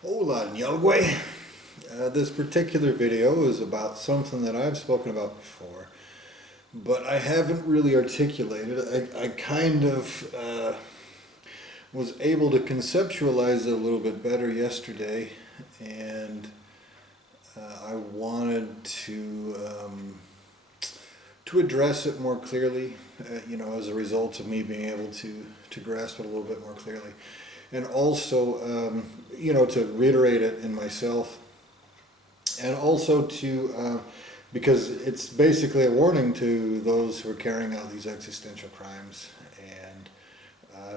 Hola, Nyalgwe. This particular video is about something that I've spoken about before, but I haven't really articulated. I kind of was able to conceptualize it a little bit better yesterday, and I wanted to address it more clearly, as a result of me being able to grasp it a little bit more clearly. And also, to reiterate it in myself, and also because it's basically a warning to those who are carrying out these existential crimes, and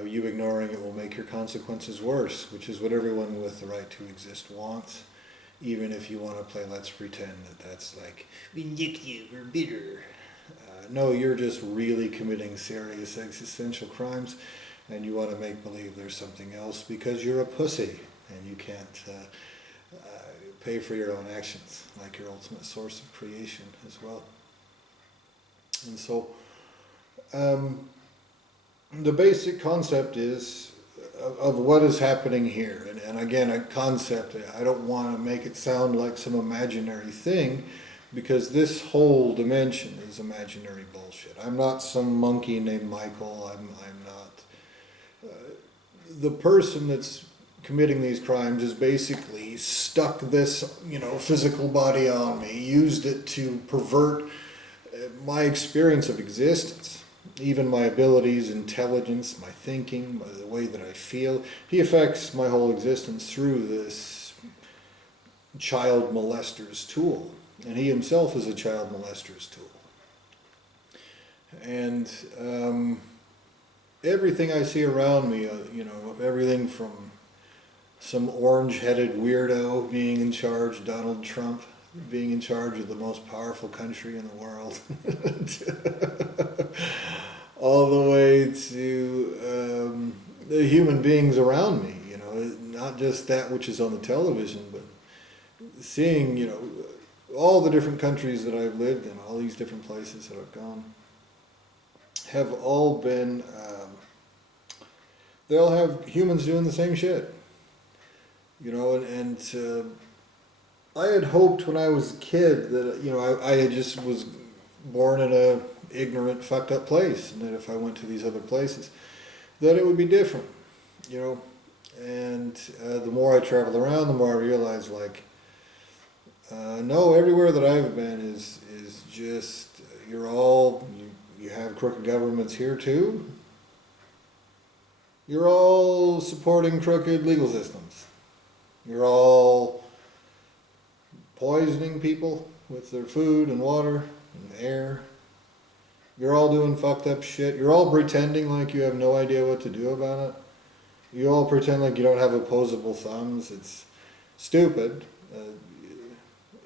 you ignoring it will make your consequences worse, which is what everyone with the right to exist wants, even if you want to play let's pretend that that's like vindictive or bitter. No, you're just really committing serious existential crimes, and you want to make believe there's something else because you're a pussy and you can't pay for your own actions, like your ultimate source of creation as well. And so the basic concept is of what is happening here. And again, a concept, I don't want to make it sound like some imaginary thing, because this whole dimension is imaginary bullshit. I'm not some monkey named Michael. I'm not. The person that's committing these crimes is basically stuck this, physical body on me, used it to pervert my experience of existence, even my abilities, intelligence, my thinking, the way that I feel. He affects my whole existence through this child molester's tool. And he himself is a child molester's tool. And everything I see around me, everything from some orange-headed weirdo being in charge, Donald Trump being in charge of the most powerful country in the world, all the way to the human beings around me, not just that which is on the television, but seeing, all the different countries that I've lived in, all these different places that I've gone, have all been, they all have humans doing the same shit. I had hoped when I was a kid that, I had just was born in a ignorant, fucked up place, and that if I went to these other places, that it would be different, And the more I traveled around, the more I realized, no, everywhere that I've been is just, you have crooked governments here too. You're all supporting crooked legal systems. You're all poisoning people with their food and water and air. You're all doing fucked up shit. You're all pretending like you have no idea what to do about it. You all pretend like you don't have opposable thumbs. It's stupid.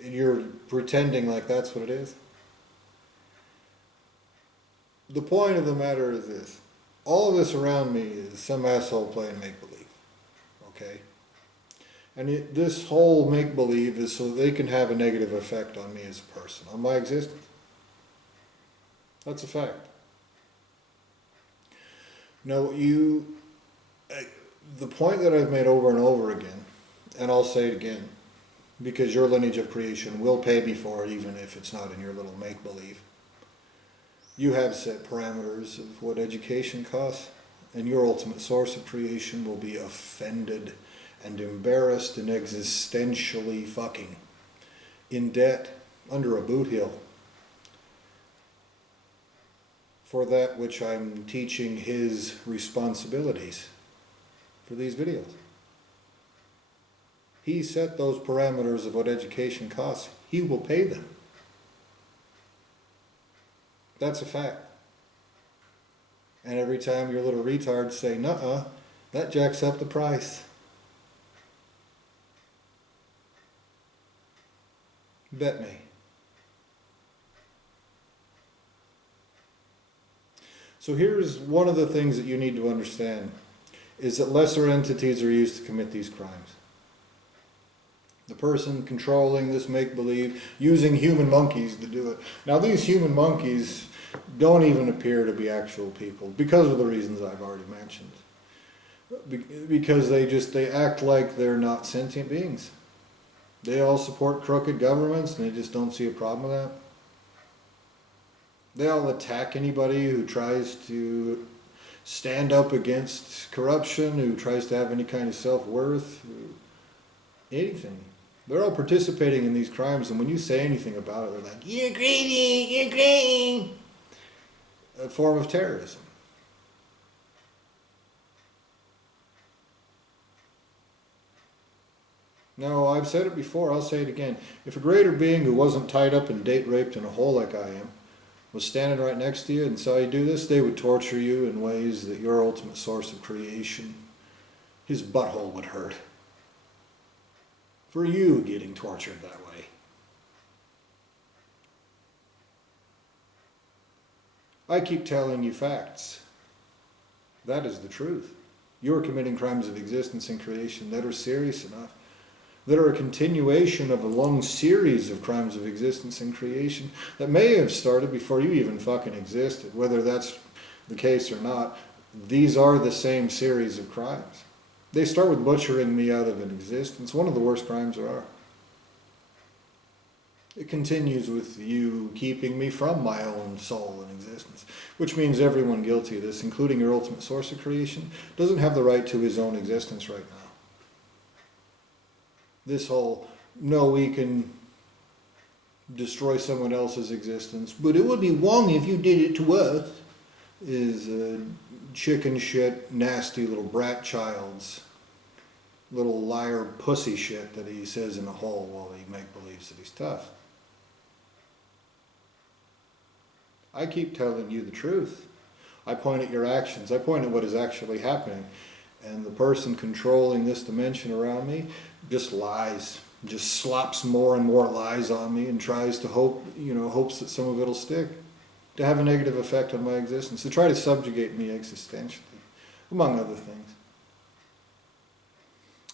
You're pretending like that's what it is. The point of the matter is this. All of this around me is some asshole playing make-believe. Okay? And this whole make-believe is so they can have a negative effect on me as a person, on my existence. That's a fact. No, the point that I've made over and over again, and I'll say it again, because your lineage of creation will pay me for it, even if it's not in your little make-believe. You have set parameters of what education costs, and your ultimate source of creation will be offended and embarrassed and existentially fucking in debt under a boot hill for that which I'm teaching his responsibilities for these videos. He set those parameters of what education costs. He will pay them. That's a fact. And every time your little retards say, nuh-uh, that jacks up the price. Bet me. So here's one of the things that you need to understand, is that lesser entities are used to commit these crimes. The person controlling this make-believe, using human monkeys to do it. Now these human monkeys don't even appear to be actual people, because of the reasons I've already mentioned. Because they act like they're not sentient beings. They all support crooked governments and they just don't see a problem with that. They all attack anybody who tries to stand up against corruption, who tries to have any kind of self-worth, anything. They're all participating in these crimes, and when you say anything about it, they're like, "You're greedy, you're greedy." A form of terrorism. No, I've said it before, I'll say it again. If a greater being who wasn't tied up and date raped in a hole like I am was standing right next to you and saw you do this, they would torture you in ways that your ultimate source of creation, his butthole would hurt. For you getting tortured that way. I keep telling you facts. That is the truth. You're committing crimes of existence and creation that are serious enough, that are a continuation of a long series of crimes of existence and creation that may have started before you even fucking existed. Whether that's the case or not, these are the same series of crimes. They start with butchering me out of an existence, one of the worst crimes there are. It continues with you keeping me from my own soul and existence, which means everyone guilty of this, including your ultimate source of creation, doesn't have the right to his own existence right now. This whole, no, we can destroy someone else's existence, but it would be wrong if you did it to us, is chicken shit, nasty little brat child's little liar pussy shit that he says in a hole while he make-believes that he's tough. I keep telling you the truth. I point at your actions. I point at what is actually happening. And the person controlling this dimension around me just lies, just slops more and more lies on me and tries to hopes that some of it'll stick, to have a negative effect on my existence, to try to subjugate me existentially, among other things.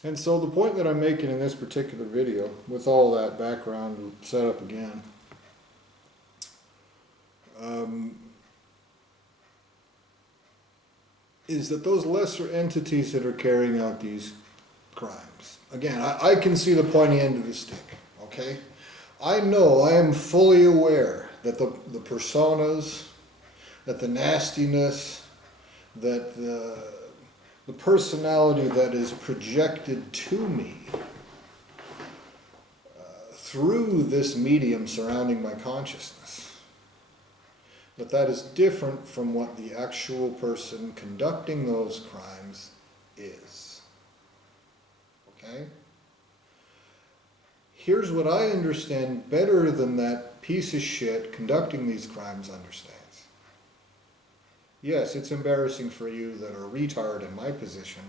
And so the point that I'm making in this particular video, with all that background set up again, is that those lesser entities that are carrying out these crimes, again, I can see the pointy end of the stick, okay? I know, I am fully aware that the personas, that the nastiness, that the personality that is projected to me through this medium surrounding my consciousness, that is different from what the actual person conducting those crimes is. Okay? Here's what I understand better than that piece of shit conducting these crimes understands. Yes, it's embarrassing for you that a retard in my position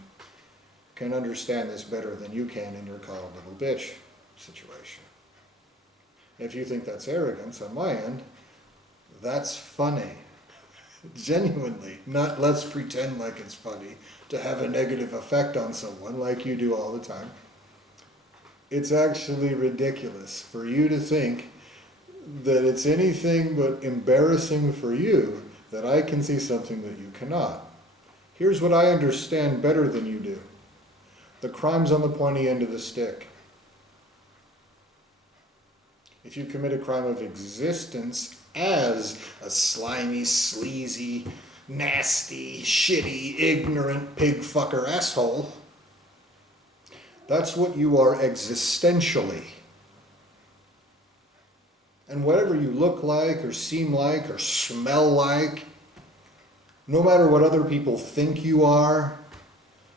can understand this better than you can in your coddled little bitch situation. If you think that's arrogance on my end, that's funny. Genuinely. Not let's pretend like it's funny to have a negative effect on someone like you do all the time. It's actually ridiculous for you to think that it's anything but embarrassing for you that I can see something that you cannot. Here's what I understand better than you do. The crime's on the pointy end of the stick. If you commit a crime of existence as a slimy, sleazy, nasty, shitty, ignorant, pig fucker asshole, that's what you are existentially. And whatever you look like, or seem like, or smell like, no matter what other people think you are,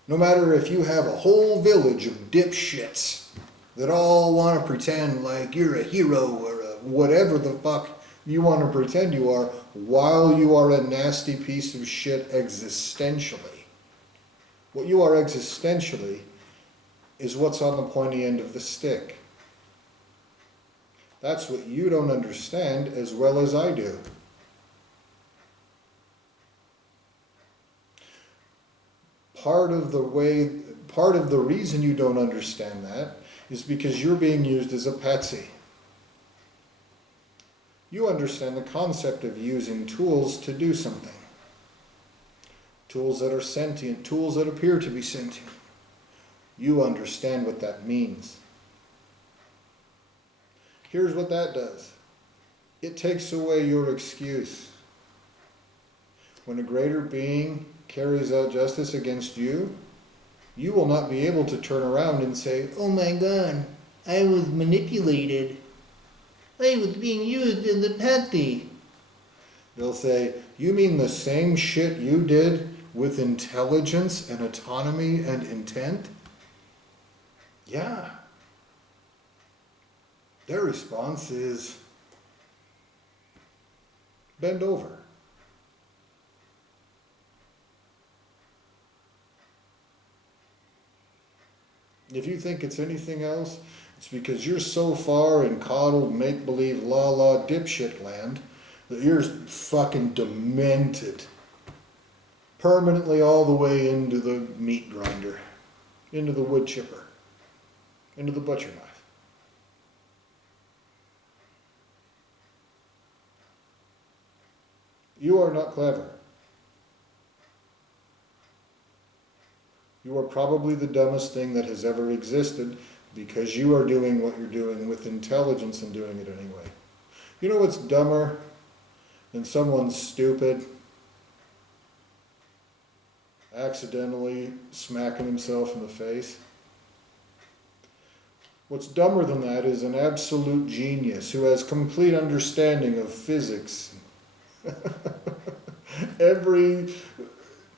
no matter if you have a whole village of dipshits that all want to pretend like you're a hero or whatever the fuck you want to pretend you are, while you are a nasty piece of shit existentially. What you are existentially is what's on the pointy end of the stick. That's what you don't understand as well as I do. Part of the reason you don't understand that is because you're being used as a patsy. You understand the concept of using tools to do something. tools that are sentient, tools that appear to be sentient. You understand what that means. Here's what that does. It takes away your excuse. When a greater being carries out justice against you, you will not be able to turn around and say, "Oh my God, I was manipulated. I was being used as a patsy." They'll say, "You mean the same shit you did with intelligence and autonomy and intent?" Yeah. Their response is, bend over. If you think it's anything else, it's because you're so far in coddled, make-believe, la-la dipshit land that you're fucking demented. Permanently all the way into the meat grinder, into the wood chipper, into the butcher knife. You are not clever. You are probably the dumbest thing that has ever existed because you are doing what you're doing with intelligence and doing it anyway. You know what's dumber than someone stupid accidentally smacking himself in the face? What's dumber than that is an absolute genius who has complete understanding of physics. Every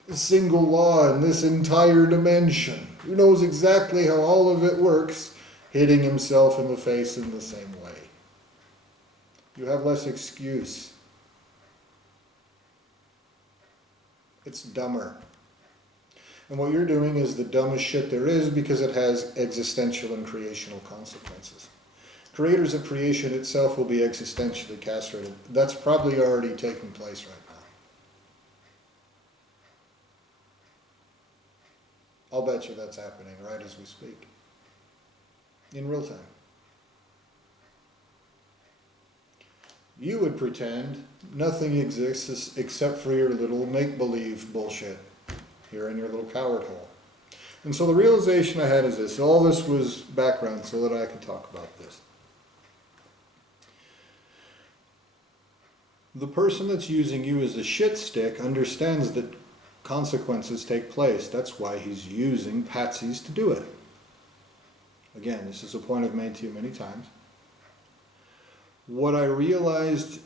single law in this entire dimension, who knows exactly how all of it works, hitting himself in the face in the same way. You have less excuse. It's dumber. And what you're doing is the dumbest shit there is because it has existential and creational consequences. Creators of creation itself will be existentially castrated. That's probably already taking place right now. I'll bet you that's happening right as we speak. In real time. You would pretend nothing exists except for your little make-believe bullshit here in your little coward hole. And so the realization I had is this. All this was background so that I could talk about this. The person that's using you as a shit stick understands that consequences take place. That's why he's using patsies to do it. Again, this is a point I've made to you many times. What I realized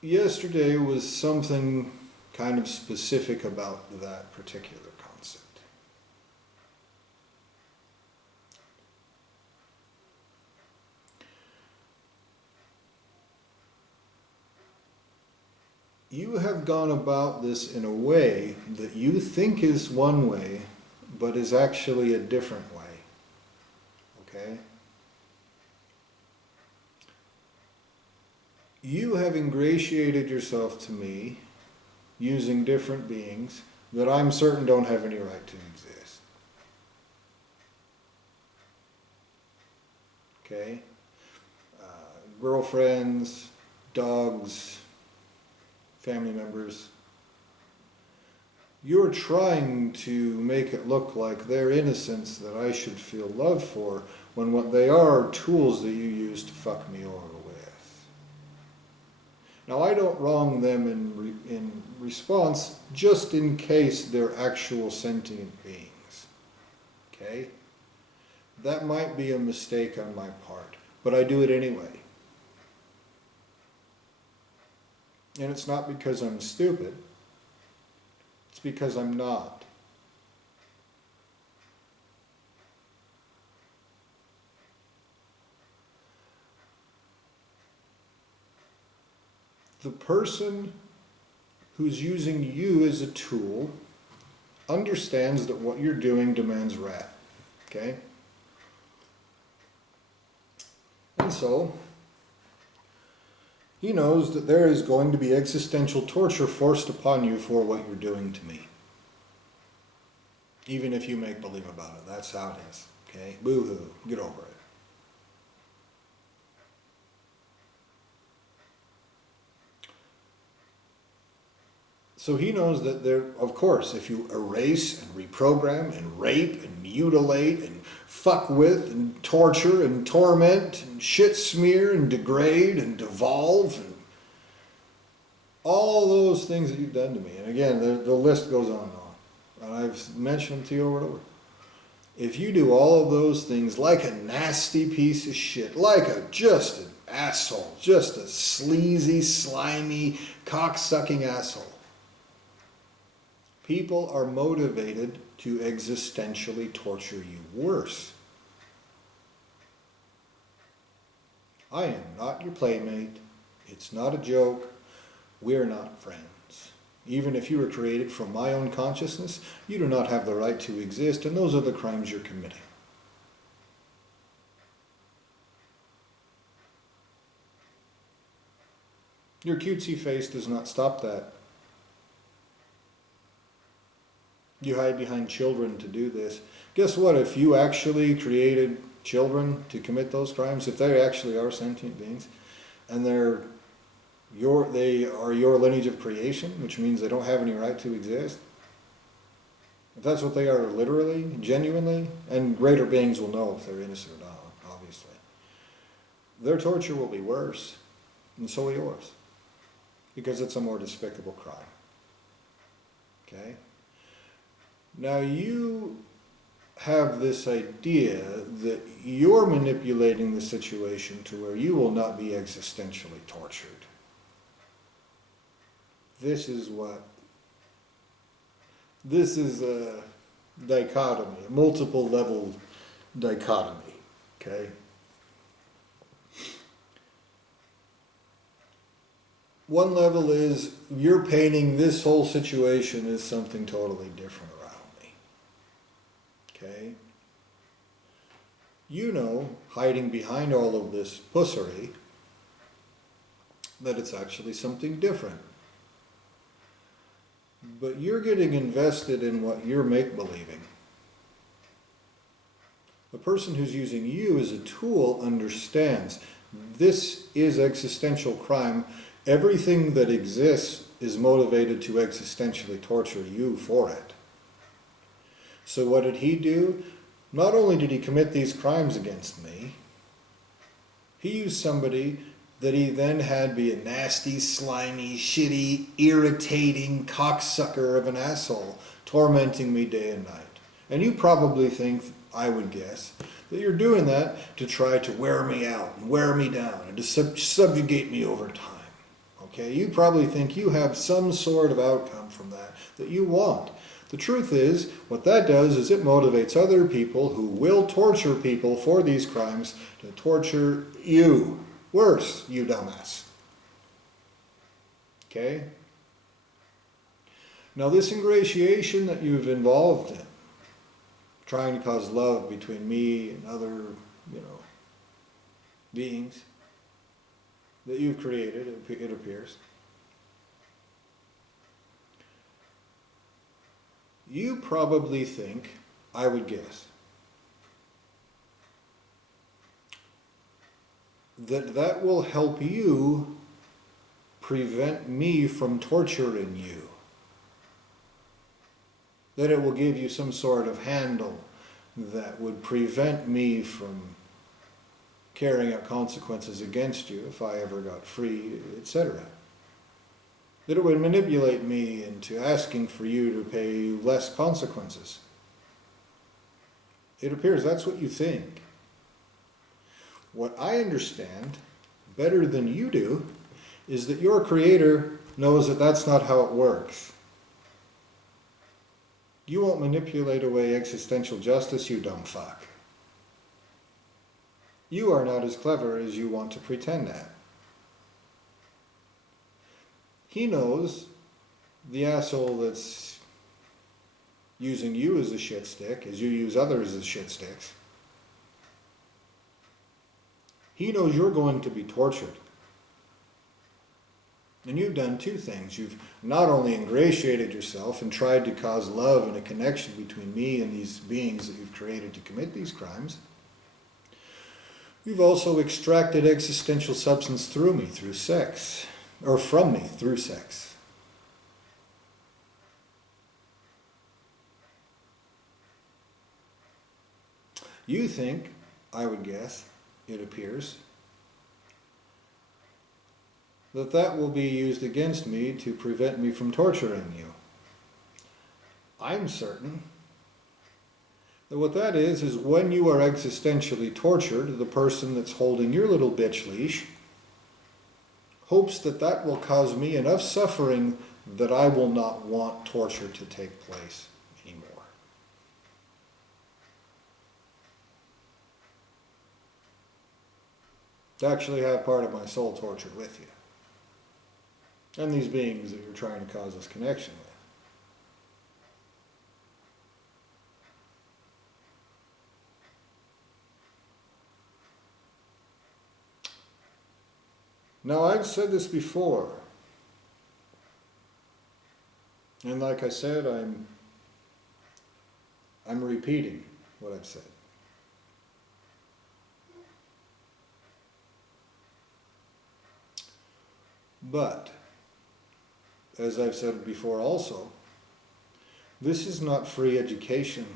yesterday was something kind of specific about that particular concept. You have gone about this in a way that you think is one way, but is actually a different way. Okay? You have ingratiated yourself to me using different beings that I'm certain don't have any right to exist. Okay? Girlfriends, dogs, family members. You're trying to make it look like they're innocents that I should feel love for, when what they are tools that you use to fuck me over with. Now I don't wrong them in response, just in case they're actual sentient beings. Okay? That might be a mistake on my part, but I do it anyway. And it's not because I'm stupid. It's because I'm not. The person who's using you as a tool understands that what you're doing demands wrath. Okay? And so he knows that there is going to be existential torture forced upon you for what you're doing to me. Even if you make believe about it. That's how it is. Okay? Boo-hoo. Get over it. So he knows that there, of course, if you erase and reprogram and rape and mutilate and fuck with and torture and torment and shit smear and degrade and devolve and all those things that you've done to me, and again, the list goes on and I've mentioned them to you over and over. If you do all of those things like a nasty piece of shit, like just an asshole, just a sleazy, slimy, cock-sucking asshole, people are motivated to existentially torture you worse. I am not your playmate. It's not a joke. We're not friends. Even if you were created from my own consciousness, you do not have the right to exist, and those are the crimes you're committing. Your cutesy face does not stop that. You hide behind children to do this. Guess what? If you actually created children to commit those crimes, if they actually are sentient beings, and they are your lineage of creation, which means they don't have any right to exist, if that's what they are literally, genuinely, and greater beings will know if they're innocent or not, obviously, their torture will be worse, and so will yours, because it's a more despicable crime. Okay? Now you have this idea that you're manipulating the situation to where you will not be existentially tortured. This is a dichotomy, a multiple level dichotomy, okay? One level is you're painting this whole situation as something totally different around me, okay? You know, hiding behind all of this pussery, that it's actually something different. But you're getting invested in what you're make-believing. The person who's using you as a tool understands this is existential crime. Everything that exists is motivated to existentially torture you for it. So what did he do? Not only did he commit these crimes against me, he used somebody that he then had be a nasty, slimy, shitty, irritating cocksucker of an asshole, tormenting me day and night. And you probably think, I would guess, that you're doing that to try to wear me out and wear me down and to subjugate me over time. Okay, you probably think you have some sort of outcome from that you want. The truth is, what that does is it motivates other people who will torture people for these crimes to torture you. Worse, you dumbass. Okay? Now this ingratiation that you've involved in, trying to cause love between me and other, beings that you've created, it appears, you probably think, I would guess, that will help you prevent me from torturing you. That it will give you some sort of handle that would prevent me from carrying out consequences against you if I ever got free, etc. That it would manipulate me into asking for you to pay less consequences. It appears that's what you think. What I understand, better than you do, is that your creator knows that that's not how it works. You won't manipulate away existential justice, you dumb fuck. You are not as clever as you want to pretend at. He knows the asshole that's using you as a shit stick, as you use others as shit sticks. He knows you're going to be tortured. And you've done two things. You've not only ingratiated yourself and tried to cause love and a connection between me and these beings that you've created to commit these crimes, you've also extracted existential substance through me, through sex, or from me, through sex. You think, I would guess, it appears, that that will be used against me to prevent me from torturing you. I'm certain that what that is when you are existentially tortured, the person that's holding your little bitch leash hopes that that will cause me enough suffering that I will not want torture to take place anymore. To actually have part of my soul tortured with you. And these beings that you're trying to cause this connection with. Now, I've said this before, and like I said, I'm repeating what I've said. But, as I've said before also, this is not free education.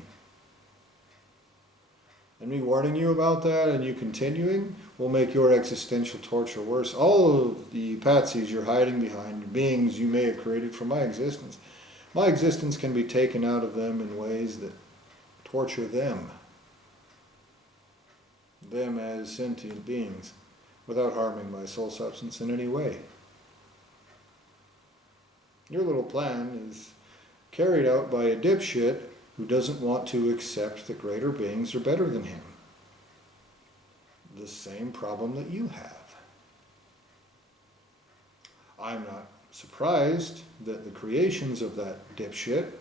And me warning you about that and you continuing will make your existential torture worse. All of the patsies you're hiding behind, beings you may have created from my existence can be taken out of them in ways that torture them as sentient beings, without harming my soul substance in any way. Your little plan is carried out by a dipshit who doesn't want to accept that greater beings are better than him. The same problem that you have. I'm not surprised that the creations of that dipshit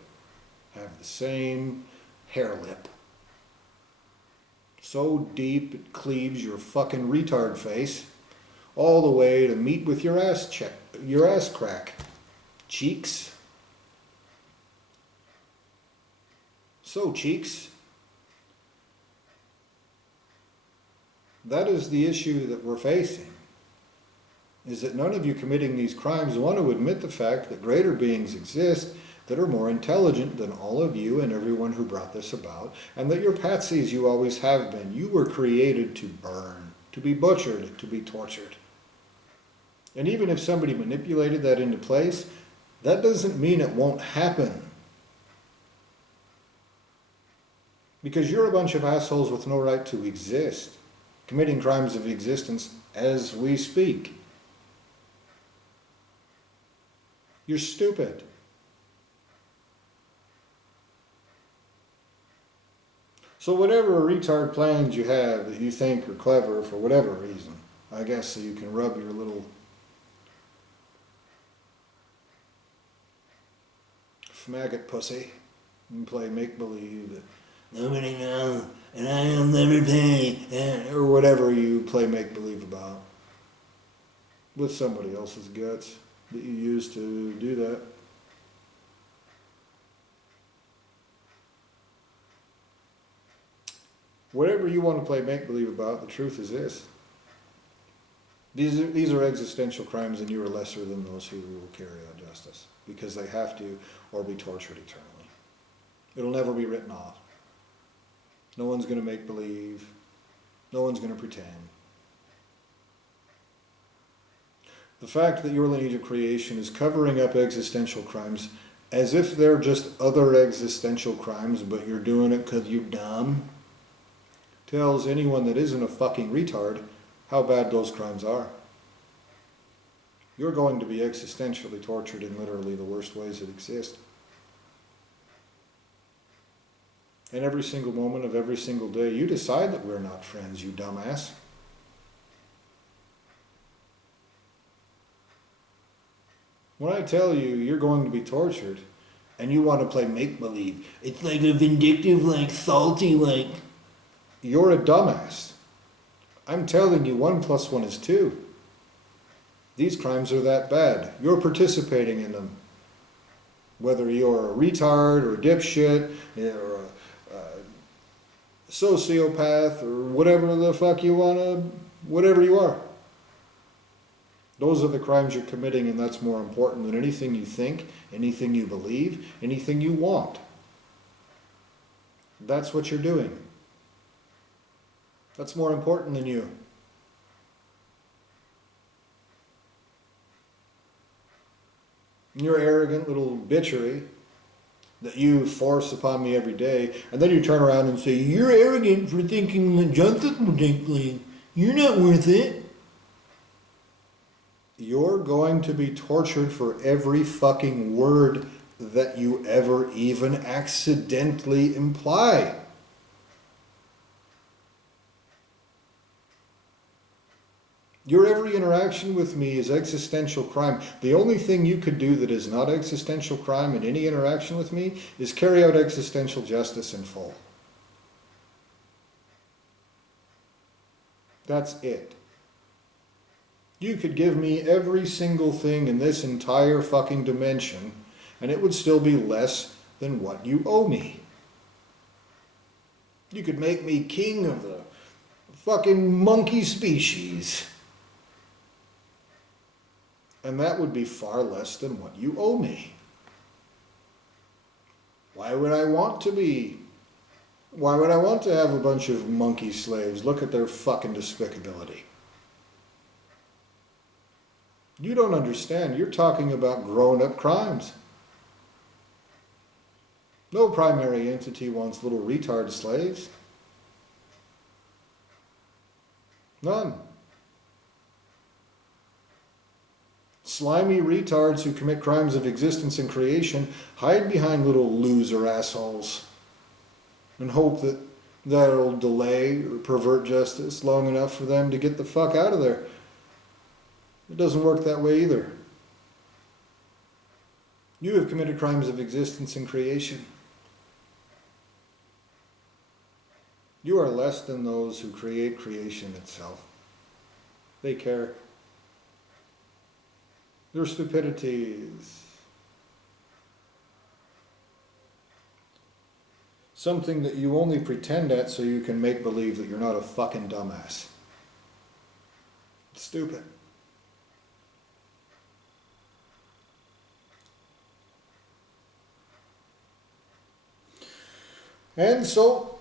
have the same hair lip. So deep it cleaves your fucking retard face all the way to meet with your ass crack. Cheeks. So, cheeks, that is the issue that we're facing, is that none of you committing these crimes want to admit the fact that greater beings exist that are more intelligent than all of you and everyone who brought this about, and that you're patsies, you always have been. You were created to burn, to be butchered, to be tortured. And even if somebody manipulated that into place, that doesn't mean it won't happen. Because you're a bunch of assholes with no right to exist, committing crimes of existence as we speak. You're stupid. So whatever retard plans you have that you think are clever for whatever reason, I guess so you can rub your little maggot pussy and play make-believe that nobody knows, and I'll never pay, or whatever you play make-believe about with somebody else's guts that you use to do that. Whatever you want to play make-believe about, the truth is this. These are existential crimes, and you are lesser than those who will carry out justice, because they have to, or be tortured eternally. It'll never be written off. No one's going to make believe. No one's going to pretend. The fact that your lineage of creation is covering up existential crimes as if they're just other existential crimes, but you're doing it because you're dumb, tells anyone that isn't a fucking retard how bad those crimes are. You're going to be existentially tortured in literally the worst ways that exist. And every single moment of every single day, you decide that we're not friends, you dumbass. When I tell you you're going to be tortured, and you want to play make-believe, it's like a vindictive, like salty, like... You're a dumbass. I'm telling you 1 + 1 is 2. These crimes are that bad. You're participating in them. Whether you're a retard or a dipshit or a sociopath or whatever the fuck you want to, whatever you are. Those are the crimes you're committing, and that's more important than anything you think, anything you believe, anything you want. That's what you're doing. That's more important than you. Your arrogant little bitchery that you force upon me every day, and then you turn around and say, you're arrogant for thinking that justice will take place. You're not worth it. You're going to be tortured for every fucking word that you ever even accidentally imply. Your every interaction with me is existential crime. The only thing you could do that is not existential crime in any interaction with me is carry out existential justice in full. That's it. You could give me every single thing in this entire fucking dimension, and it would still be less than what you owe me. You could make me king of the fucking monkey species, and that would be far less than what you owe me. Why would I want to be? Why would I want to have a bunch of monkey slaves? Look at their fucking despicability. You don't understand. You're talking about grown-up crimes. No primary entity wants little retard slaves. None. Slimy retards who commit crimes of existence and creation hide behind little loser assholes and hope that that'll delay or pervert justice long enough for them to get the fuck out of there. It doesn't work that way either. You have committed crimes of existence and creation. You are less than those who create creation itself. They care. Your stupidity is something that you only pretend at so you can make believe that you're not a fucking dumbass. It's stupid. And so,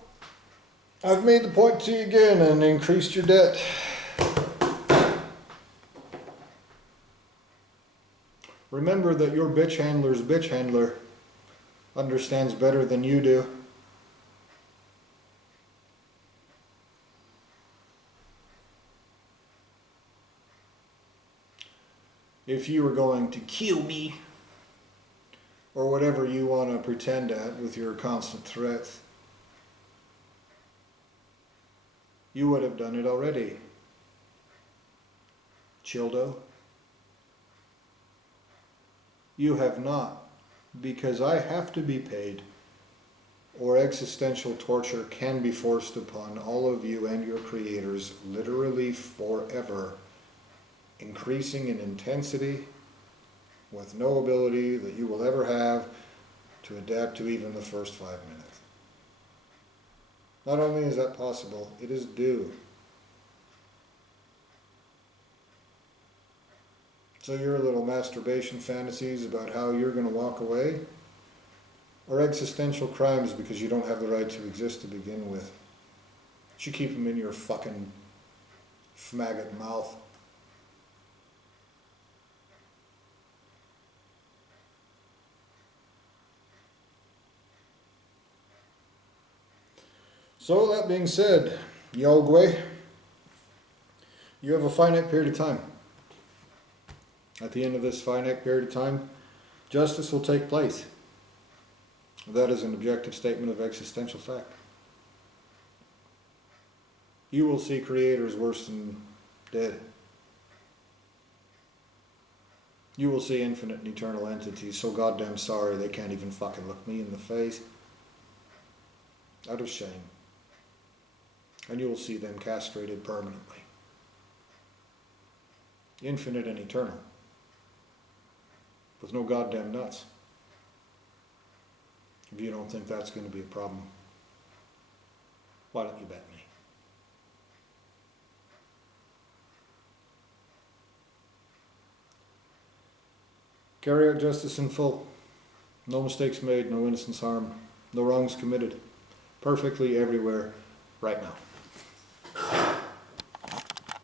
I've made the point to you again and increased your debt. Remember that your bitch handler's bitch handler understands better than you do. If you were going to kill me, or whatever you want to pretend at with your constant threats, you would have done it already. Childo. You have not, because I have to be paid, or existential torture can be forced upon all of you and your creators literally forever, increasing in intensity with no ability that you will ever have to adapt to even the first 5 minutes. Not only is that possible, it is due. So your little masturbation fantasies about how you're going to walk away are existential crimes because you don't have the right to exist to begin with. You should keep them in your fucking maggot mouth. So that being said, Yogwe, you have a finite period of time. At the end of this finite period of time, justice will take place. That is an objective statement of existential fact. You will see creators worse than dead. You will see infinite and eternal entities so goddamn sorry they can't even fucking look me in the face. Out of shame. And you will see them castrated permanently. Infinite and eternal. With no goddamn nuts. If you don't think that's going to be a problem, why don't you bet me? Carry out justice in full. No mistakes made, no innocence harmed, no wrongs committed. Perfectly everywhere, right now.